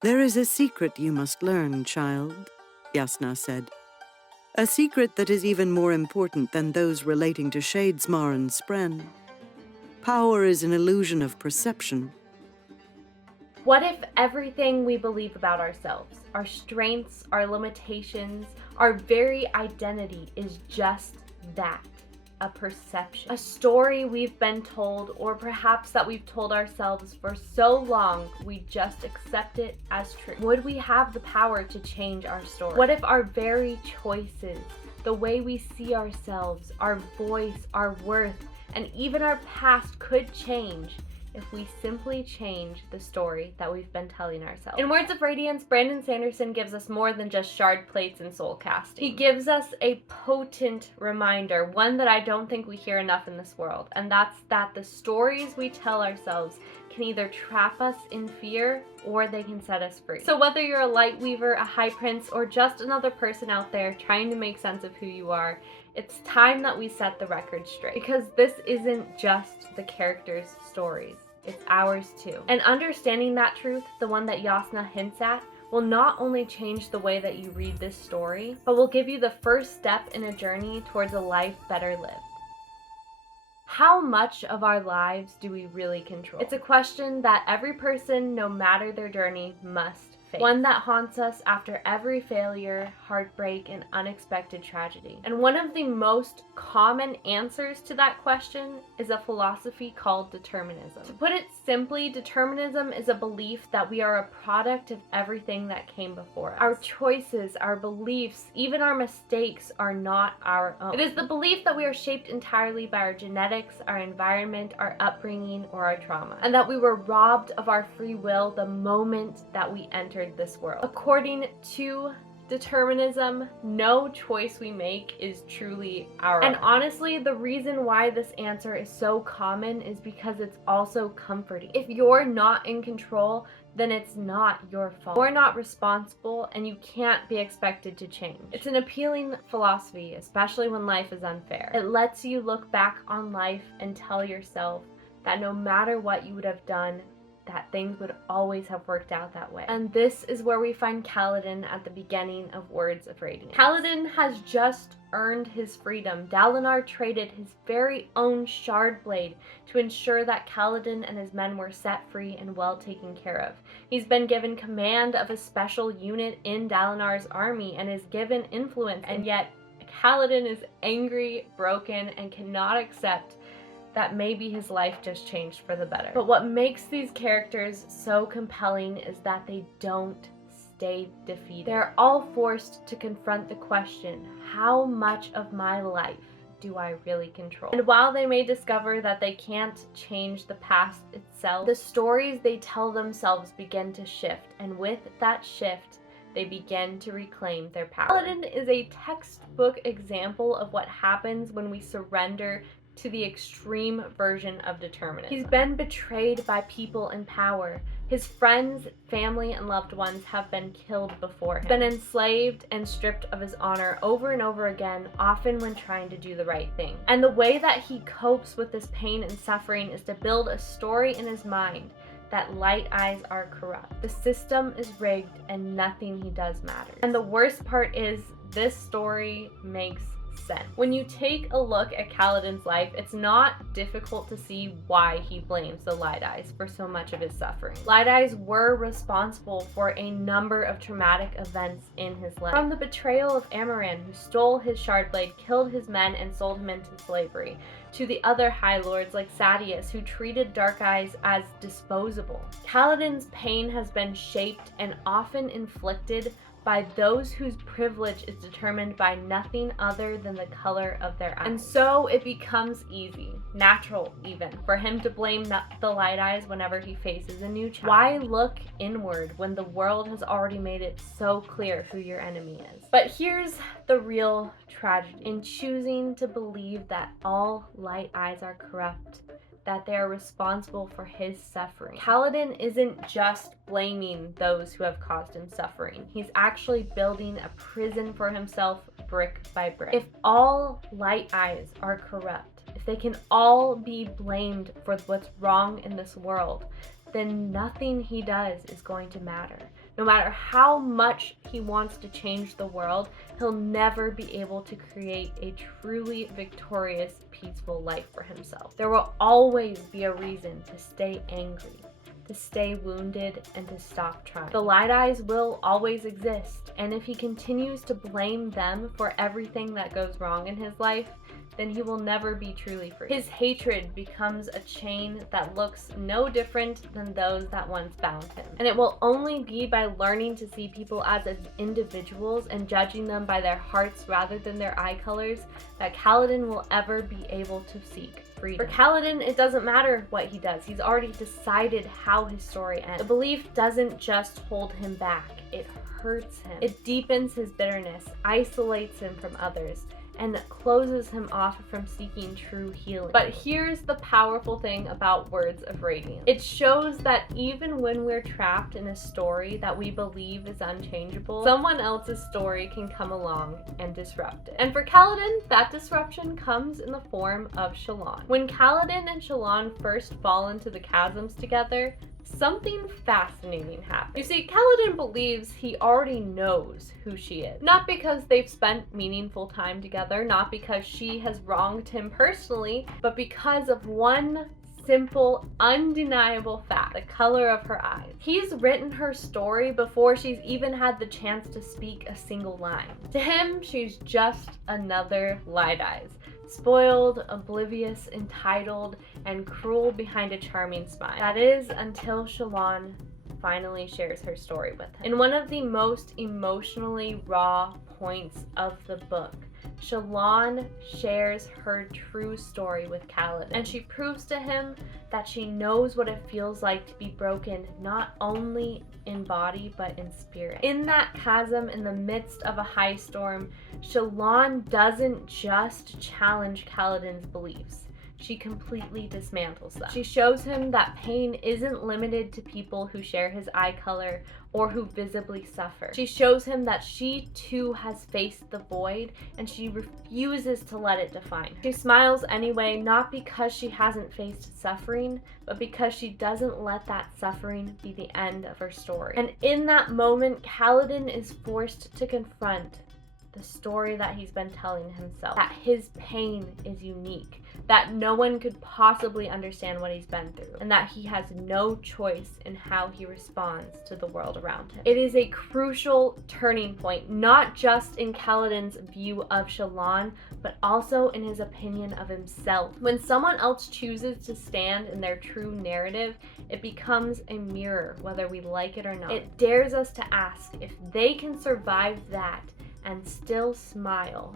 There is a secret you must learn, child, Yasna said. A secret that is even more important than those relating to Shadesmar and Spren. Power is an illusion of perception. What if everything we believe about ourselves, our strengths, our limitations, our very identity is just that, a perception? A story we've been told, or perhaps that we've told ourselves for so long, we just accept it as true. Would we have the power to change our story? What if our very choices, the way we see ourselves, our voice, our worth, and even our past could change if we simply change the story that we've been telling ourselves? In Words of Radiance, Brandon Sanderson gives us more than just shard plates and soul casting. He gives us a potent reminder, one that I don't think we hear enough in this world, and that's that the stories we tell ourselves can either trap us in fear or they can set us free. So whether you're a light weaver, a high prince, or just another person out there trying to make sense of who you are, it's time that we set the record straight, because this isn't just the characters' stories. It's ours too. And understanding that truth, the one that Yasna hints at, will not only change the way that you read this story, but will give you the first step in a journey towards a life better lived. How much of our lives do we really control? It's a question that every person, no matter their journey, must face. One that haunts us after every failure, heartbreak, and unexpected tragedy. And one of the most common answers to that question is a philosophy called determinism. To put it simply, determinism is a belief that we are a product of everything that came before us. Our choices, our beliefs, even our mistakes are not our own. It is the belief that we are shaped entirely by our genetics, our environment, our upbringing, or our trauma, and that we were robbed of our free will the moment that we entered this world. According to determinism, no choice we make is truly our own. And honestly, the reason why this answer is so common is because it's also comforting. If you're not in control, then it's not your fault. You're not responsible, and you can't be expected to change. It's an appealing philosophy, especially when life is unfair. It lets you look back on life and tell yourself that no matter what you would have done, that things would always have worked out that way. And this is where we find Kaladin at the beginning of Words of Radiance. Kaladin has just earned his freedom. Dalinar traded his very own shard blade to ensure that Kaladin and his men were set free and well taken care of. He's been given command of a special unit in Dalinar's army and is given influence, and yet Kaladin is angry, broken, and cannot accept that maybe his life just changed for the better. But what makes these characters so compelling is that they don't stay defeated. They're all forced to confront the question, how much of my life do I really control? And while they may discover that they can't change the past itself, the stories they tell themselves begin to shift, and with that shift, they begin to reclaim their power. Kaladin is a textbook example of what happens when we surrender to the extreme version of determinism. He's been betrayed by people in power. His friends, family, and loved ones have been killed before him. He's been enslaved and stripped of his honor over and over again, often when trying to do the right thing. And the way that he copes with this pain and suffering is to build a story in his mind that light eyes are corrupt. The system is rigged and nothing he does matters. And the worst part is, this story makes sense. When you take a look at Kaladin's life, it's not difficult to see why he blames the Light Eyes for so much of his suffering. Light Eyes were responsible for a number of traumatic events in his life. From the betrayal of Amaran, who stole his shardblade, killed his men, and sold him into slavery, to the other High Lords like Sadeas, who treated Dark Eyes as disposable. Kaladin's pain has been shaped and often inflicted by those whose privilege is determined by nothing other than the color of their eyes. And so it becomes easy, natural even, for him to blame the Light Eyes whenever he faces a new challenge. Why look inward when the world has already made it so clear who your enemy is? But here's the real tragedy. In choosing to believe that all Light Eyes are corrupt, that they are responsible for his suffering, Kaladin isn't just blaming those who have caused him suffering. He's actually building a prison for himself brick by brick. If all Light Eyes are corrupt, if they can all be blamed for what's wrong in this world, then nothing he does is going to matter. No matter how much he wants to change the world, he'll never be able to create a truly victorious, peaceful life for himself. There will always be a reason to stay angry, to stay wounded, and to stop trying. The Light Eyes will always exist, and if he continues to blame them for everything that goes wrong in his life, then he will never be truly free. His hatred becomes a chain that looks no different than those that once bound him. And it will only be by learning to see people as individuals and judging them by their hearts rather than their eye colors that Kaladin will ever be able to seek freedom. For Kaladin, it doesn't matter what he does. He's already decided how his story ends. The belief doesn't just hold him back. It hurts him. It deepens his bitterness, isolates him from others, and closes him off from seeking true healing. But here's the powerful thing about Words of Radiance. It shows that even when we're trapped in a story that we believe is unchangeable, someone else's story can come along and disrupt it. And for Kaladin, that disruption comes in the form of Shallan. When Kaladin and Shallan first fall into the chasms together, something fascinating happens. You see, Kaladin believes he already knows who she is. Not because they've spent meaningful time together, not because she has wronged him personally, but because of one simple, undeniable fact: the color of her eyes. He's written her story before she's even had the chance to speak a single line. To him, she's just another Light Eyes. Spoiled, oblivious, entitled, and cruel behind a charming smile. That is until Shallan finally shares her story with him. In one of the most emotionally raw points of the book, Shallan shares her true story with Kaladin, and she proves to him that she knows what it feels like to be broken, not only in body but in spirit. In that chasm, in the midst of a high storm, Shallan doesn't just challenge Kaladin's beliefs. She completely dismantles them. She shows him that pain isn't limited to people who share his eye color or who visibly suffer. She shows him that she too has faced the void, and she refuses to let it define her. She smiles anyway, not because she hasn't faced suffering, but because she doesn't let that suffering be the end of her story. And in that moment, Kaladin is forced to confront the story that he's been telling himself, that his pain is unique, that no one could possibly understand what he's been through, and that he has no choice in how he responds to the world around him. It is a crucial turning point, not just in Kaladin's view of Shallan, but also in his opinion of himself. When someone else chooses to stand in their true narrative, it becomes a mirror, whether we like it or not. It dares us to ask, if they can survive that and still smile,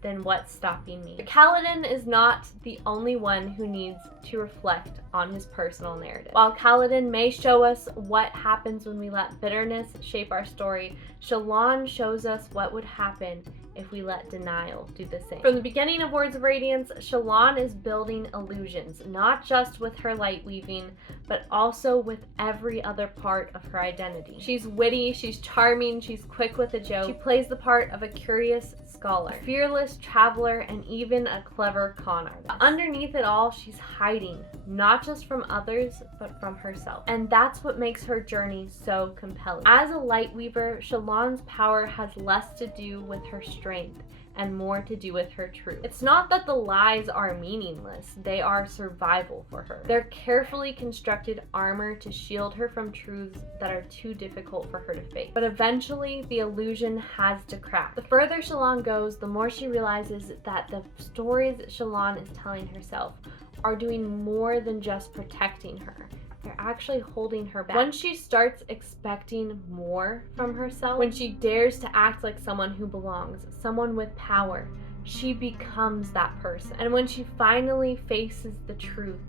then what's stopping me? Kaladin is not the only one who needs to reflect on his personal narrative. While Kaladin may show us what happens when we let bitterness shape our story, Shallan shows us what would happen if we let denial do the same. From the beginning of Words of Radiance, Shallan is building illusions, not just with her light weaving, but also with every other part of her identity. She's witty, she's charming, she's quick with a joke. She plays the part of a curious scholar, a fearless traveler, and even a clever con artist. Underneath it all, she's hiding, not just from others, but from herself. And that's what makes her journey so compelling. As a light weaver, Shallan's power has less to do with her strength and more to do with her truth. It's not that the lies are meaningless, they are survival for her. They're carefully constructed armor to shield her from truths that are too difficult for her to face. But eventually, the illusion has to crack. The further Shallan goes, the more she realizes that the stories Shallan is telling herself are doing more than just protecting her. They're actually holding her back. Once she starts expecting more from herself, when she dares to act like someone who belongs, someone with power, she becomes that person. And when she finally faces the truth,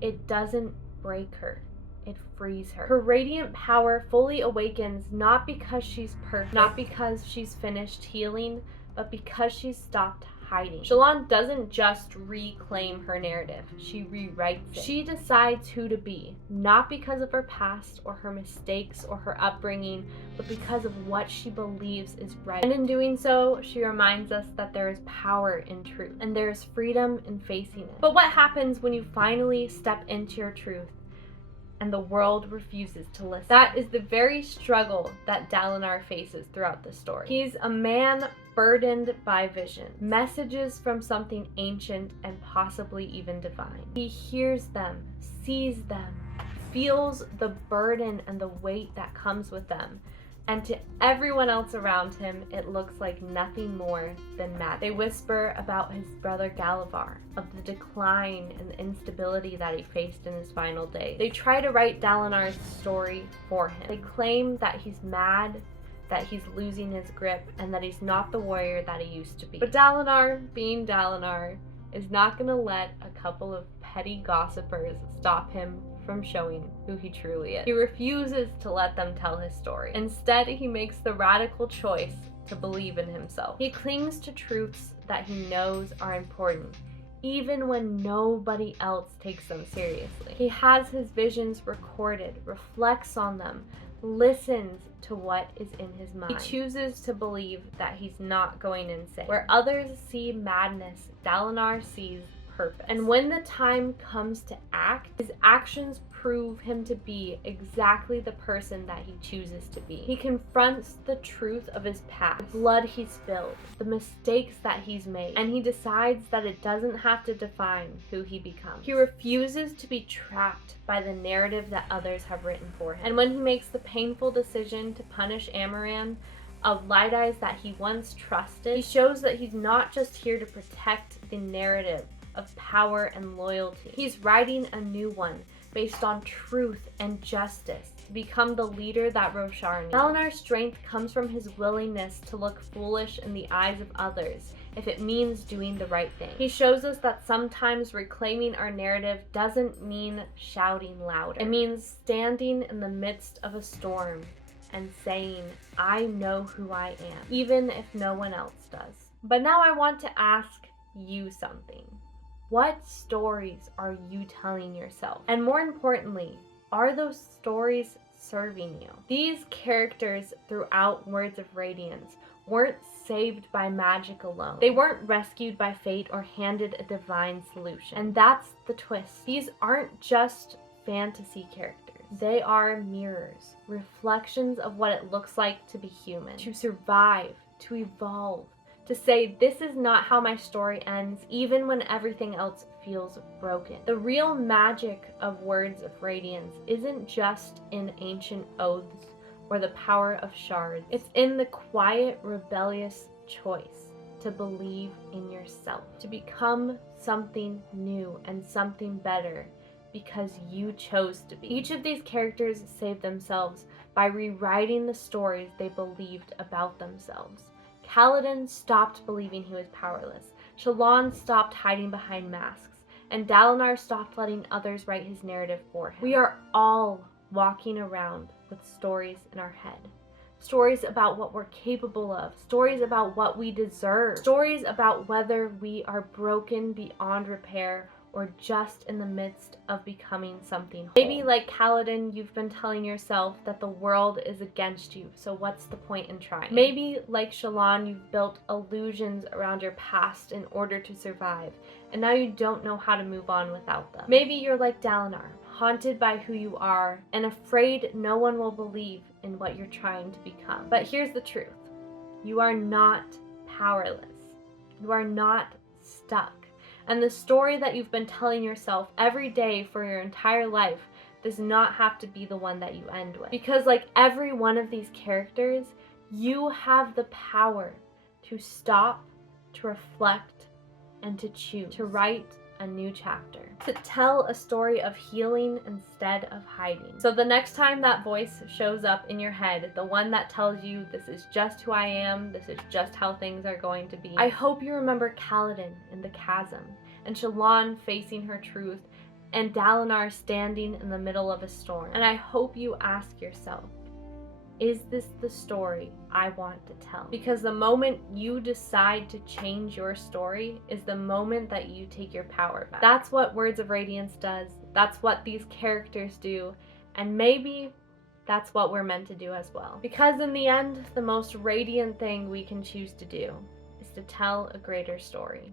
it doesn't break her. It frees her. Her radiant power fully awakens, not because she's perfect, not because she's finished healing, but because she's stopped hiding. Shallan doesn't just reclaim her narrative, she rewrites it. She decides who to be, not because of her past or her mistakes or her upbringing, but because of what she believes is right. And in doing so, she reminds us that there is power in truth, and there is freedom in facing it. But what happens when you finally step into your truth? and the world refuses to listen. That is the very struggle that Dalinar faces throughout the story. He's a man burdened by vision, messages from something ancient and possibly even divine. He hears them, sees them, feels the burden and the weight that comes with them. And to everyone else around him, it looks like nothing more than mad. They whisper about his brother Galavar, of the decline and the instability that he faced in his final days. They try to write Dalinar's story for him. They claim that he's mad, that he's losing his grip, and that he's not the warrior that he used to be. But Dalinar, being Dalinar, is not gonna let a couple of petty gossipers stop him from showing who he truly is. He refuses to let them tell his story. Instead, he makes the radical choice to believe in himself. He clings to truths that he knows are important, even when nobody else takes them seriously. He has his visions recorded, reflects on them, listens to what is in his mind. He chooses to believe that he's not going insane. Where others see madness, Dalinar sees purpose. And when the time comes to act, his actions prove him to be exactly the person that he chooses to be. He confronts the truth of his past, the blood he spilled, the mistakes that he's made, and he decides that it doesn't have to define who he becomes. He refuses to be trapped by the narrative that others have written for him. And when he makes the painful decision to punish Amaran, of Light Eyes that he once trusted, he shows that he's not just here to protect the narrative of power and loyalty. He's writing a new one based on truth and justice to become the leader that Roshar needs. Dalinar's strength comes from his willingness to look foolish in the eyes of others if it means doing the right thing. He shows us that sometimes reclaiming our narrative doesn't mean shouting louder. It means standing in the midst of a storm and saying, I know who I am, even if no one else does. But now I want to ask you something. What stories are you telling yourself? And more importantly, are those stories serving you? These characters throughout Words of Radiance weren't saved by magic alone. They weren't rescued by fate or handed a divine solution. And that's the twist. These aren't just fantasy characters. They are mirrors, reflections of what it looks like to be human, to survive, to evolve, to say, this is not how my story ends, even when everything else feels broken. The real magic of Words of Radiance isn't just in ancient oaths or the power of shards. It's in the quiet, rebellious choice to believe in yourself, to become something new and something better because you chose to be. Each of these characters saved themselves by rewriting the stories they believed about themselves. Kaladin stopped believing he was powerless. Shallan stopped hiding behind masks. And Dalinar stopped letting others write his narrative for him. We are all walking around with stories in our head. Stories about what we're capable of. Stories about what we deserve. Stories about whether we are broken beyond repair or just in the midst of becoming something whole. Maybe like Kaladin, you've been telling yourself that the world is against you, so what's the point in trying? Maybe like Shallan, you've built illusions around your past in order to survive, and now you don't know how to move on without them. Maybe you're like Dalinar, haunted by who you are and afraid no one will believe in what you're trying to become. But here's the truth. You are not powerless. You are not stuck. And the story that you've been telling yourself every day for your entire life does not have to be the one that you end with. Because like every one of these characters, you have the power to stop, to reflect, and to choose, to write a new chapter, to tell a story of healing instead of hiding. So the next time that voice shows up in your head, the one that tells you this is just who I am, this is just how things are going to be, I hope you remember Kaladin in the chasm, and Shallan facing her truth, and Dalinar standing in the middle of a storm. And I hope you ask yourself, is this the story I want to tell? Because the moment you decide to change your story is the moment that you take your power back. That's what Words of Radiance does. That's what these characters do. And maybe that's what we're meant to do as well. Because in the end, the most radiant thing we can choose to do is to tell a greater story.